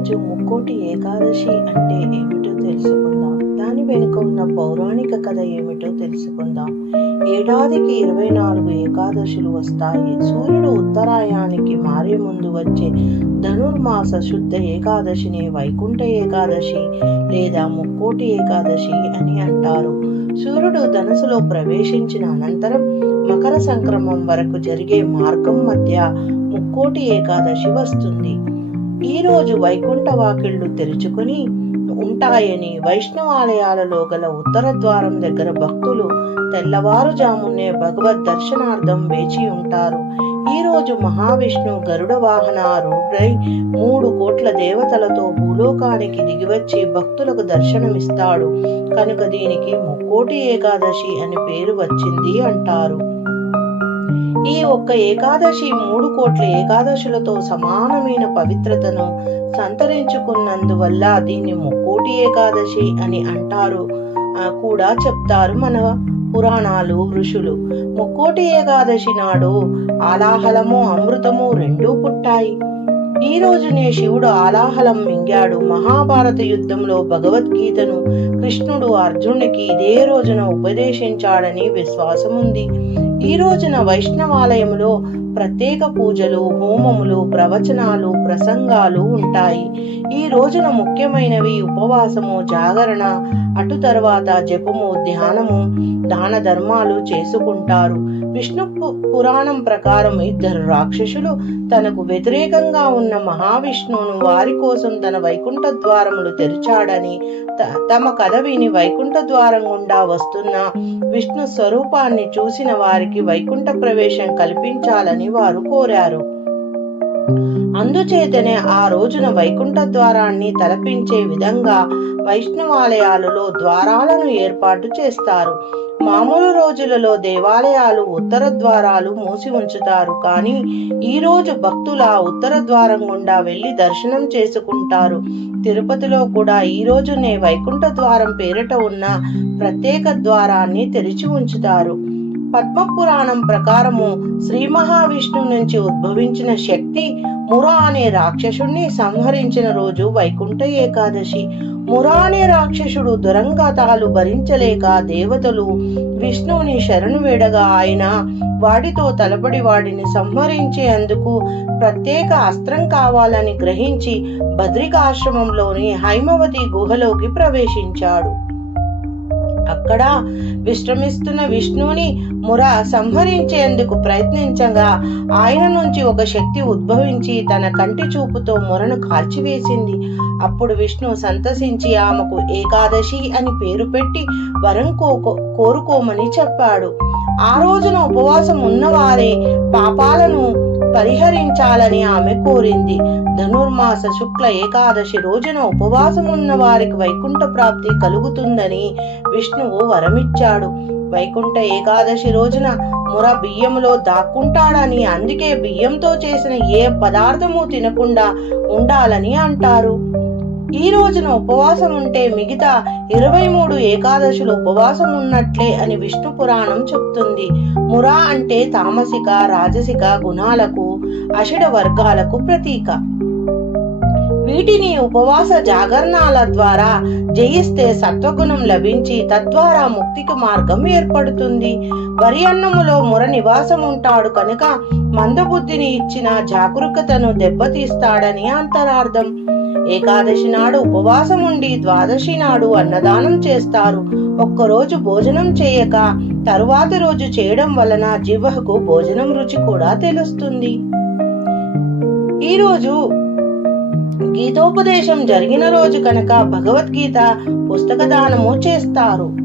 ఈరోజు ముక్కోటి ఏకాదశి అంటే ఏమిటో తెలుసుకుందాం. దాని వెనుక ఉన్న పౌరాణిక కథ ఏమిటో తెలుసుకుందాం. ఏడాదికి ఇరవై నాలుగు ఏకాదశులు వస్తాయి. సూర్యుడు ఉత్తరాయానికి మారే ముందు వచ్చే ధనుర్మాస శుద్ధ ఏకాదశిని వైకుంఠ ఏకాదశి లేదా ముక్కోటి ఏకాదశి అని అంటారు. సూర్యుడు ధనుసులో ప్రవేశించిన అనంతరం మకర సంక్రమం వరకు జరిగే మార్గం మధ్య ముక్కోటి ఏకాదశి వస్తుంది. ఈరోజు వైకుంఠ వాకిళ్ళు తెరుచుకుని ఉంటాయని వైష్ణవాలయాలలో గల ఉత్తర ద్వారం దగ్గర భక్తులు తెల్లవారుజామునే భగవద్ దర్శనార్థం వేచి ఉంటారు. ఈరోజు మహావిష్ణు గరుడ వాహనారూఢై మూడు కోట్ల దేవతలతో భూలోకానికి దిగివచ్చి భక్తులకు దర్శనమిస్తాడు. కనుక దీనికి ముక్కోటి ఏకాదశి అని పేరు వచ్చింది అంటారు. ఈ ఒక్క ఏకాదశి మూడు కోట్ల ఏకాదశులతో సమానమైన పవిత్రతను సంతరించుకున్నందువల్ల దీన్ని ముక్కోటి ఏకాదశి అని అంటారు. కూడా చెప్తారు మన పురాణాలు ఋషులు. ముక్కోటి ఏకాదశి నాడు ఆలాహలము అమృతము రెండూ పుట్టాయి. ఈ రోజునే శివుడు ఆలాహలం మింగాడు. మహాభారత యుద్ధంలో భగవద్గీతను కృష్ణుడు అర్జునుడికి ఇదే రోజున ఉపదేశించాడని విశ్వాసం ఉంది ఈ రోజున వైష్ణవాలయంలో ప్రత్యేక పూజలు హోమములు ప్రవచనాలు ప్రసంగాలు ఉంటాయి. ఈ రోజున ముఖ్యమైనవి ఉపవాసము జాగరణ అటు తర్వాత జపము ధ్యానము దాన ధర్మాలు చేసుకుంటారు. విష్ణు పురాణం ప్రకారం ఇద్దరు రాక్షసులు తనకు వ్యతిరేకంగా ఉన్న మహావిష్ణువును వారి కోసం తన వైకుంఠ ద్వారములు తెరిచాడని త- తమ కథ విని వైకుంఠ ద్వారం గుండా వస్తున్న విష్ణు స్వరూపాన్ని చూసిన వారికి వైకుంఠ ప్రవేశం కల్పించాలని వారు కోరారు. అందుచేతనే ఆ రోజున వైకుంఠ ద్వారాన్ని తలపించే విధంగా వైష్ణవాలయాలలో ద్వారాలను ఏర్పాటు చేస్తారు. మామూలు రోజులలో దేవాలయాలు ఉత్తర ద్వారాలు మూసి ఉంచుతారు కానీ ఈ రోజు భక్తుల ఉత్తర ద్వారం గుండా వెళ్ళి దర్శనం చేసుకుంటారు. తిరుపతిలో కూడా ఈ రోజునే వైకుంఠ ద్వారం పేరిట ఉన్న ప్రత్యేక ద్వారాన్ని తెరిచి ఉంచుతారు. పద్మపురాణం ప్రకారము శ్రీ మహావిష్ణువు నుంచి ఉద్భవించిన శక్తి మురా అనే రాక్షసుణ్ణి సంహరించిన రోజు వైకుంఠ ఏకాదశి. మురా అనే రాక్షసుడు దురంగతాలు భరించలేక దేవతలు విష్ణువుని శరణు వేడగా ఆయన వాడితో తలపడి వాడిని సంహరించేందుకు ప్రత్యేక అస్త్రం కావాలని గ్రహించి బద్రికాశ్రమంలోని హైమవతి గుహలోకి ప్రవేశించాడు. అక్కడ విశ్రమిస్తున్న విష్ణువుని ముర సంహరించేందుకు ప్రయత్నించగా ఆయన నుంచి ఒక శక్తి ఉద్భవించి తన కంటి చూపుతో మురను కాల్చివేసింది. అప్పుడు విష్ణు సంతసించి ఆమెకు ఏకాదశి అని పేరు పెట్టి వరం కోరుకోమని చెప్పాడు. ఆ రోజున ఉపవాసం ఉన్నవారే పాపాలను పరిహరించాలని ఆమె కోరింది. ధనుర్మాస శుక్ల ఏకాదశి రోజున ఉపవాసం ఉన్న వారికి వైకుంఠ ప్రాప్తి కలుగుతుందని విష్ణువు వరమిచ్చాడు. వైకుంఠ ఏకాదశి రోజున ముర బియ్యంలో దాక్కుంటాడని అందుకే బియ్యంతో చేసిన ఏ పదార్థము తినకుండా ఉండాలని అంటారు. ఈ రోజున ఉపవాసం ఉంటే మిగతా ఇరవై మూడు ఏకాదశులు ఉపవాసం ఉన్నట్లే అని విష్ణు పురాణం చెప్తుంది. మురా అంటే తామసిక రాజసిక గుణాలకు అషడ వర్గాలకు ప్రతీక. వీటిని ఉపవాస జాగరణాల ద్వారా జయిస్తే సత్వగుణం లభించి తద్వారా ముక్తికి మార్గం ఏర్పడుతుంది. వరి అన్నములో ముర నివాసం ఉంటాడు కనుక మందబుద్ధిని ఇచ్చిన జాగరూకతను దెబ్బతీస్తాడని అంతరార్థం. ఏకాదశి నాడు ఉపవాసం ఉండి ద్వాదశి నాడు అన్నదానం చేస్తారు. ఒక్కరోజు భోజనం చేయక తరువాతి రోజు చేయడం వలన జీవకు భోజనం రుచి కూడా తెలుస్తుంది. ఈ రోజు గీతోపదేశం జరిగిన రోజు కనుక భగవద్గీత పుస్తక దానము చేస్తారు.